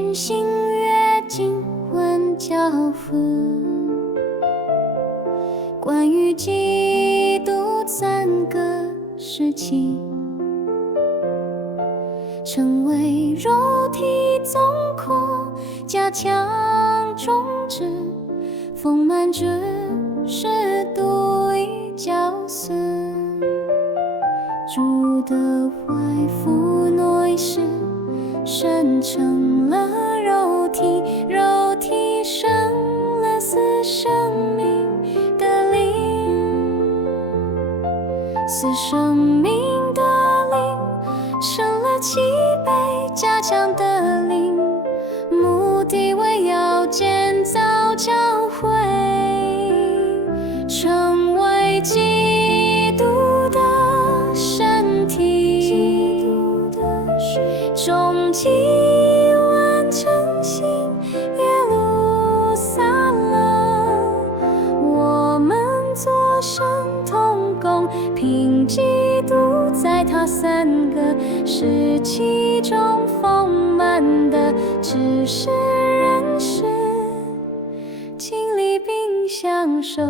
人心悦，经魂交付。关于基督3个时期，成为肉体总括，加强种植，丰满知识，独一教思。主的怀腹内是生成了肉体，肉体生了死生命的灵，死生命的灵生了7倍加强的灵，目的为要建造教会，成为基督的身体，终极完成新耶路撒冷。我们作圣同工，凭基督在他3个时期中丰满的知识认识，经历并享受。